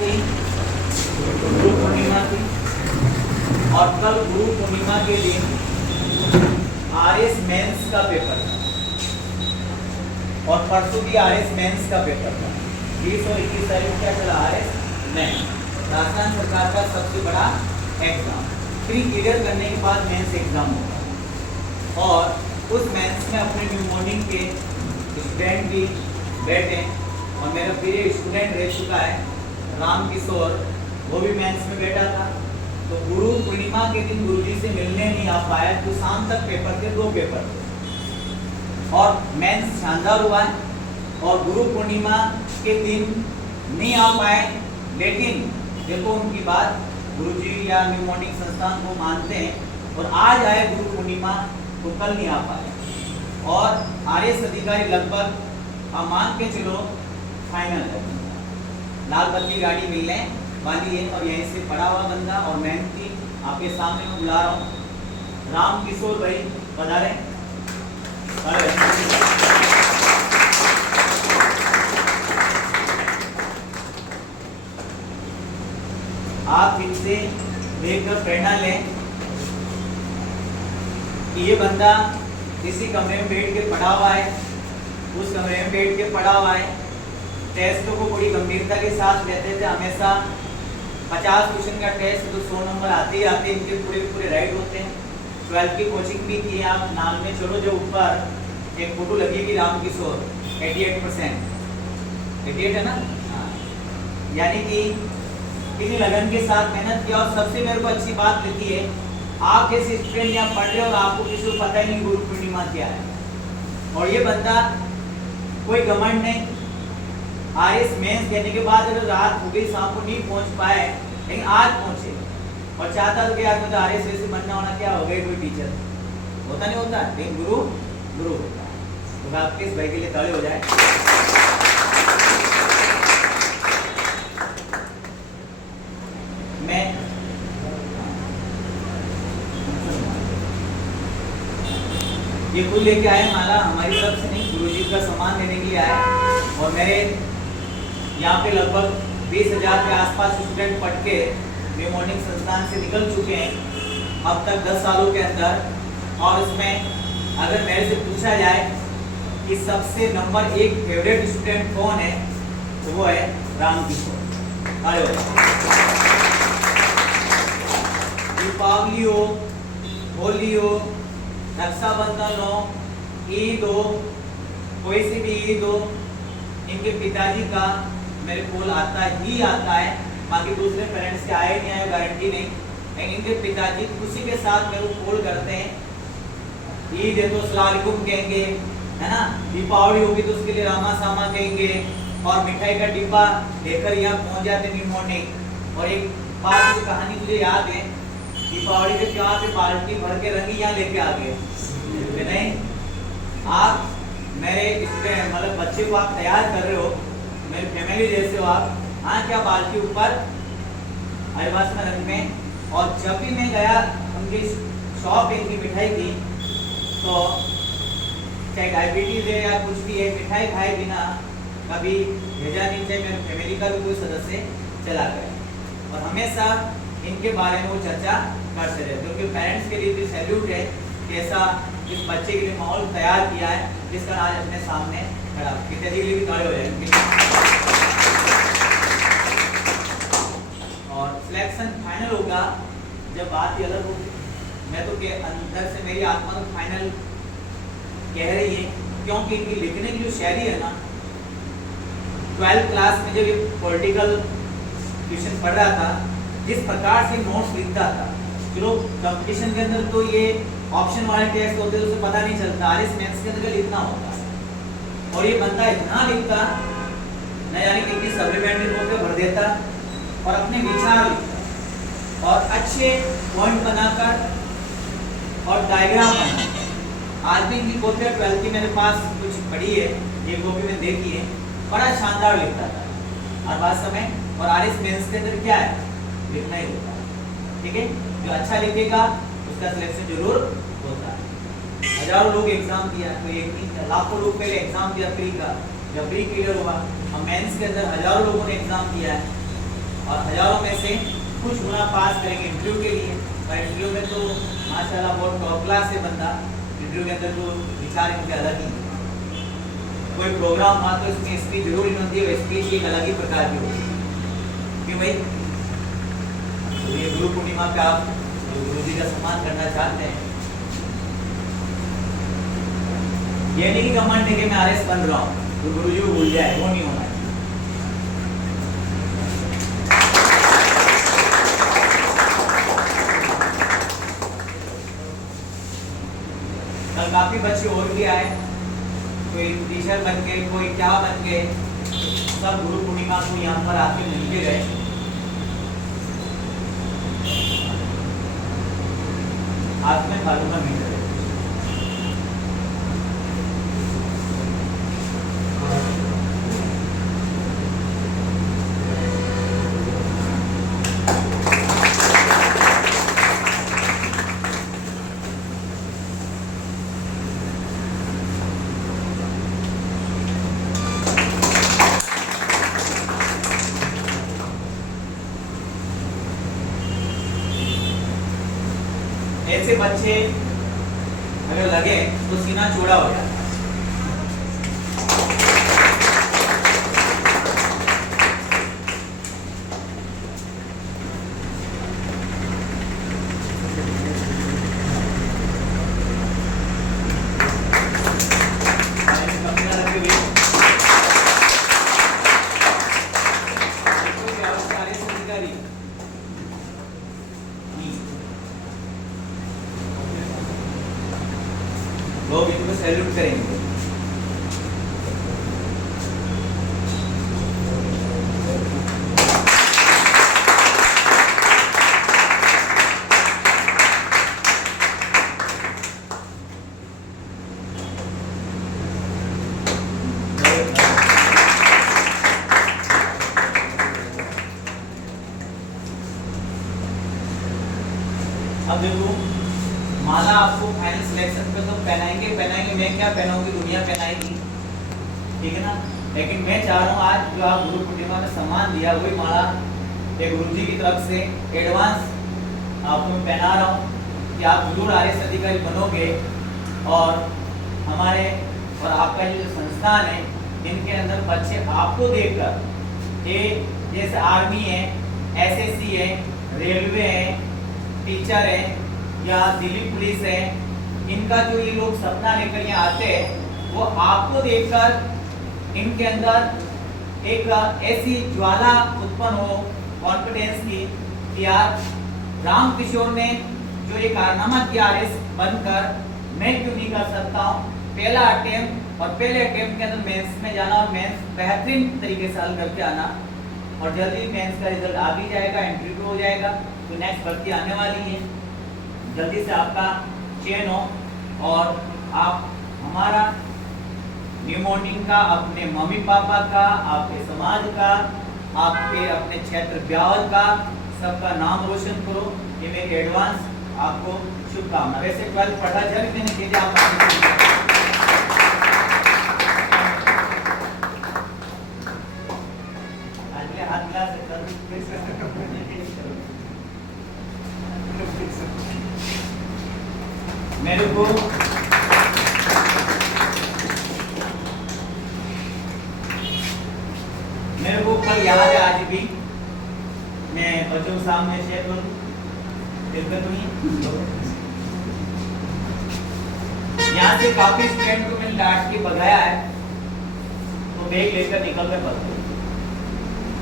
थी? गुरु पूर्णिमा थी। और कल गुरु पूर्णिमा के दिन आरएस मेंस का पेपर था और परसों भी आरएस मेंस का पेपर था। 20 और 21 तारीख क्या चला? आरएस मेंस, राजस्थान सरकार का सबसे बड़ा एग्जाम। प्री क्लियर करने के बाद मेंस एग्जाम होगा और उस मेंस में अपने न्यू मॉर्निंग के स्टूडेंट भी बैठे और मेरा प्रिय स्टूडेंट रह चुका है राम किशोर, वो भी मेंस में बैठा था। तो गुरु पूर्णिमा के दिन गुरुजी से मिलने नहीं आ पाया, तो शाम तक पेपर थे, 2 पेपर थे और मेंस शानदार हुआ है। और गुरु पूर्णिमा के दिन नहीं आ पाए, लेकिन देखो उनकी बात, गुरुजी या न्यू मॉर्निंग संस्थान को मानते हैं और आज आए गुरु पूर्णिमा तो कल नहीं आ पाए। और आरएस अधिकारी लगभग आप मान के चलो फाइनल है, लाल बत्ती गाड़ी मिलने वाली है। और यहीं से पड़ा हुआ बंदा और मेहनती आपके सामने मैं बुला रहा हूँ, राम किशोर भाई पधारे। आप इनसे देखकर प्रेरणा लें कि ये बंदा इसी कमरे में बैठ के पढ़ा हुआ है, उस कमरे में बैठ के पढ़ा हुआ है। टेस्टों को बड़ी गंभीरता के साथ लेते थे, हमेशा 50 क्वेश्चन का टेस्ट तो 100 नंबर आते ही आते, इनके पूरे पूरे राइट होते हैं। 12th की कोचिंग भी की, आप नाम में चलो, जो ऊपर एक फोटो लगेगी राम किशोर, 88%, 88 है ना? हाँ, यानी कि इतनी लगन के साथ मेहनत किया। और सबसे मेरे को अच्छी बात लगती है, आप जैसे स्टूडेंट यहाँ पढ़ रहे हो और आपको किसी को पता ही नहीं गुरु पूर्णिमा क्या है, और ये बंदा कोई घमंड नहीं, आरएस मेंस देने के बाद अगर रात हो गई, शाम को नहीं पहुंच पाए, लेकिन आज पहुंचे और चाहता तो कि यार मुझे आरएस से बनना होना, क्या हो गई कोई टीचर होता नहीं होता, लेकिन गुरु गुरु होता है। तो आपके इस भाई के लिए ताली हो जाए। मैं ये फूल लेके आए, माला हमारी तरफ से नहीं, गुरुजी का सम्मान देने के लिए आए। और मेरे यहाँ पे लगभग 20,000 के आसपास स्टूडेंट पढ़ के न्यू मॉर्निंग संस्थान से निकल चुके हैं अब तक 10 सालों के अंदर। और उसमें अगर मेरे से पूछा जाए कि सबसे नंबर 1 फेवरेट स्टूडेंट कौन है, तो वो है राम किशोर। अरे दीपावली हो, होली हो, रक्षाबंधन हो, ईद हो, कोई सी भी ईद हो, इनके पिताजी का मेरे कॉल आता ही आता है। बाकी दूसरे पेरेंट्स के आए नहीं आए गारंटी नहीं, लेकिन इनके पिताजी खुशी के साथ मेरे को कॉल करते हैं। ईद है तो अस्सलाम वालेकुम कहेंगे, है ना, दीपावली होगी तो उसके लिए रामा सामा कहेंगे, और मिठाई का डिब्बा लेकर यहाँ पहुँच जाते न्यू मॉर्निंग। और एक बात की कहानी मुझे याद है, दीपावली के त्योहार पे बाल्टी भर के रंगी यहाँ लेके आ गए। नहीं, आप मेरे स्टूडेंट मतलब बच्चे को आप तैयार कर रहे हो, मेरी फैमिली जैसे हो आप। हाँ, क्या बाल्टी ऊपर अरबास में रंग में। और जब भी मैं गया उनकी शॉप इनकी मिठाई की, तो चाहे डायबिटीज है या कुछ भी है, मिठाई खाए बिना कभी भेजा नहीं, चाहे मेरी फैमिली का भी कोई सदस्य चला गया। और हमेशा इनके बारे में वो चर्चा करते रहते, उनके पेरेंट्स के लिए भी सैल्यूट है कि ऐसा इस बच्चे के लिए माहौल तैयार किया है, जिसका आज अपने सामने खड़ा। पिताजी के लिए भी खड़े हो जाएंगे। और सिलेक्शन फाइनल होगा जब बात ही अलग होगी। मैं तो के अंदर से मेरी आत्मा तो फाइनल कह रही है, क्योंकि इनकी लिखने की जो शैली है ना, 12th क्लास में जब ये पॉलिटिकल ट्यूशन पढ़ रहा था, जिस प्रकार से नोट्स लिखता था, चलो कंपटीशन के अंदर तो ये ऑप्शन वाले टेस्ट होते हैं, उसे पता नहीं चलता, आरएस मेंस के अंदर लिखना होता। और ये बंदा इतना लिखता, न जाने कितनी सप्लीमेंट्री बुक भर देता और अपने विचार लिखता और अच्छे पॉइंट बनाकर और डायग्राम बनाकर। आज भी इनकी कॉपी 12th की मेरे पास कुछ पड़ी है, ये कॉपी में देखी है, बड़ा शानदार लिखता था हर बात समय। और आरएस मेंस के अंदर क्या है, लिखना ही होता है। ठीक है, जो अच्छा लिखेगा उसका सिलेक्शन जरूर होता है। हजारों लोग एग्जाम दिया, तो एक नहीं, लाखों लोग पहले एग्जाम दिया प्री का, जब प्री क्लियर हुआ, और मेंस के अंदर हजारों लोगों ने एग्जाम दिया है। और हजारों में से कुछ गुना पास करेंगे इंटरव्यू के लिए। और इंटरव्यू में तो माशाल्लाह बहुत टॉप क्लास है बंदा, इंटरव्यू के अंदर तो विचार इनके अलग ही है। कोई प्रोग्राम हुआ तो इसमें स्पीच जरूर नहीं होती है, स्पीच एक अलग ही प्रकार की होती है। क्यों भाई? तो ये गुरु पूर्णिमा पे आप गुरु जी का सम्मान करना चाहते हैं, ये नहीं कि कमांड है कि मैं आरएस बन रहा हूँ तो गुरु जी को भूल जाए, वो नहीं होना है। कल काफी बच्चे और भी आए, कोई टीचर बन के, कोई क्या बन के, सब गुरु पूर्णिमा को यहाँ पर आके मिल के गए। हाथ में फालूदा मीटर है। ऐसे बच्चे अगर लगे तो सीना चौड़ा हो जाता है। लोग इनको सैल्यूट करेंगे। अब देखो, माला आपको फाइनल सिलेक्शन पे तो पहनाएंगे, मैं क्या पहनाऊंगी, दुनिया पहनाएगी, ठीक है ना। लेकिन मैं चाह रहा हूँ आज जो आप गुरु पूर्णिमा में सम्मान दिया, वही माला एक गुरुजी की तरफ से एडवांस आपको मैं पहना रहा हूँ कि आप जरूर आरएस अधिकारी बनोगे। और हमारे और आपका जो संस्थान है, इनके अंदर बच्चे आपको देखकर, ये जैसे आर्मी है, एसएससी है, रेलवे है, टीचर है या दिल्ली पुलिस है, इनका जो ये लोग सपना लेकर यहाँ आते हैं, वो आपको देखकर इनके अंदर एक ऐसी ज्वाला उत्पन्न हो कॉन्फिडेंस की कि यार राम किशोर ने जो ये कारनामा किया आरएस बनकर, मैं क्यों नहीं कर सकता हूँ। पहला अटेम्प्ट और पहले अटेम्प्ट के अंदर मेंस में जाना और मेंस बेहतरीन तरीके से हल करके आना, और जल्दी मेंस का रिजल्ट आ भी जाएगा, इंटरव्यू हो जाएगा, तो नेक्स्ट भर्ती आने वाली है, जल्दी से आपका चयन हो और आप हमारा न्यू मॉर्निंग का, अपने मम्मी पापा का, आपके समाज का, आपके अपने क्षेत्र ब्यावल का, सबका नाम रोशन करो। ये मेरी एडवांस आपको शुभकामना। वैसे 12 पढ़ा जब मैंने कीजिए आप हाथ मिला सकता मेरे को कल याद है, आज भी मैं बच्चों के सामने शेयर करूं, यहाँ से काफी स्टूडेंट को मैंने डांट के भगाया है, तो बैग लेकर निकल कर बस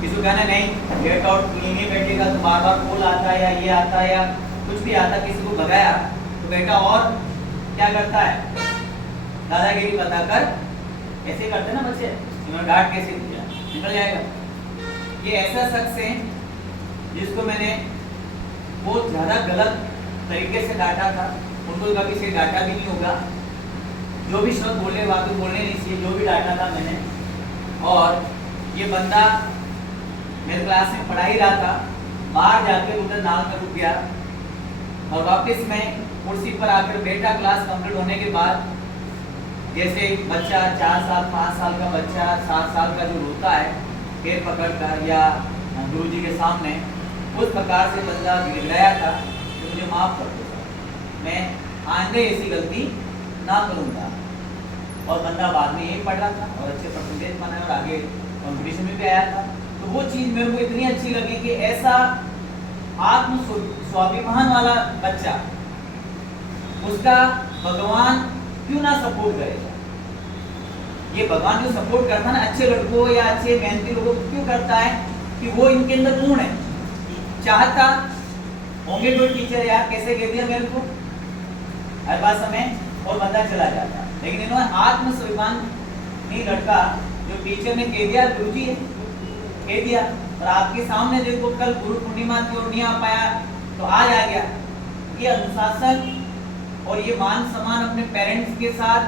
किसी को कहना नहीं गेट आउट नहीं बैठेगा तो बार बार कॉल आता है या ये आता है या कुछ भी आता, किसी को भगाया तो बेटा और क्या करता है, दादागिरी बताकर ऐसे करते ना बच्चे, इन्होंने डांट कैसे दिया, निकल जाएगा। ये ऐसा शख्स है जिसको मैंने बहुत ज्यादा गलत तरीके से डांटा था, उनको कभी से डांटा भी नहीं होगा, जो भी शब्द बोले बात बोलने नहीं चाहिए, जो भी डांटा था मैंने। और ये बंदा मेरे क्लास में पढ़ा ही रहा था, बाहर जाकर उधर नाल में रुक गया और वापस मैं कुर्सी पर आकर बैठा। क्लास कंप्लीट होने के बाद जैसे बच्चा 4 साल 5 साल का बच्चा 7 साल का जो रोता है पैर पकड़ कर या गुरुजी के साथ सामने उस प्रकार से बंदा गिड़गिड़ाया था कि मुझे माफ़ कर दो, मैं आइंदा ऐसी गलती ना करूँगा। और बंदा बाद में यही पढ़ रहा था और अच्छे परसेंटेज बनाया और आगे कंपटीशन में भी आया था। तो वो चीज़ मेरे को इतनी अच्छी लगी कि ऐसा आत्म स्वाभिमान वाला बच्चा, उसका भगवान क्यों ना सपोर्ट करेगा। ये भगवान जो सपोर्ट करता है ना अच्छे लड़कों या अच्छे मेहनती लोगों को, क्यों करता है कि वो इनके अंदर गुण है। चाहता होंगे कोई टीचर यार कैसे कह दिया मेरे को हर बार समय और बंदा चला जाता, लेकिन इन्होंने आत्म स्वाभिमान नहीं लड़का जो टीचर ने कह दिया, गुरुजी है कह दिया, और आपके सामने देखो कल गुरु पूर्णिमा थी और नहीं आ पाया तो आज आ गया। ये अनुशासन और ये मान सम्मान अपने पेरेंट्स के साथ,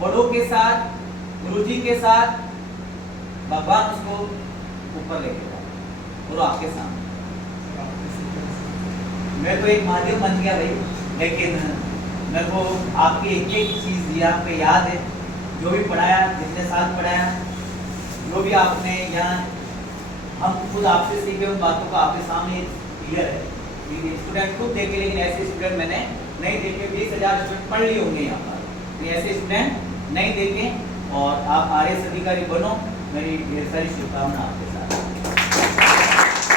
बड़ों के साथ, गुरुजी के साथ, भगवान उसको ऊपर लेके जाए और आपके सामने मैं तो एक माध्यम बन गया भाई। लेकिन मेरे को आपकी एक एक चीज़ दिया, आपको याद है जो भी पढ़ाया, जितने साल पढ़ाया, जो भी आपने यहाँ हम खुद आपसे सीखे उन बातों को आपके सामने क्लियर है। स्टूडेंट खुद देखे, लेकिन ऐसे स्टूडेंट मैंने नहीं देखे। 20,000 स्टूडेंट पढ़ लिए होंगे यहाँ पर, ऐसे स्टूडेंट नहीं देखे। और आप RS अधिकारी बनो, मेरी ढेर सारी शुभकामनाएं आपके साथ।